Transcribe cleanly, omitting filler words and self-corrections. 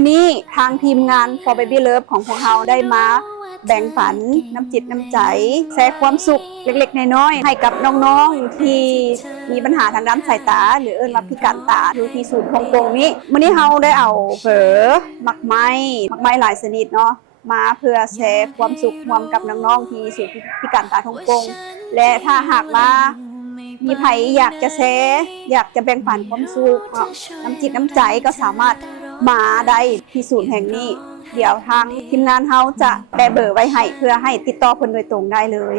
มื้อนี้ทางทีมงาน For Baby Love ของพวกเราได้มาแบ่งปันน้ำจิตน้ำใจแชร์ความสุขเล็กๆน้อยๆให้กับน้องๆที่มีปัญหาทางด้านสายตาหรือเอิ้นว่าพิการตาอยู่ที่ศูนย์ฮ่องกงนี้มื้อนี้เราได้เอาเผอหมักไม้หลายชนิดเนาะมาเพื่อแชร์ความสุขร่วมกับน้องๆที่ศูนย์พิการตาฮ่องกงและถ้าหากว่ามีใครอยากจะแชร์อยากจะแบ่งปันความสุขน้ำจิตน้ำใจก็สามารถมาได้ที่ศูนย์แห่งนี้เดี๋ยวทางทีมงานเราจะแปะเบอร์ไว้ให้เพื่อให้ติดต่อเพิ่นโดยตรงได้เลย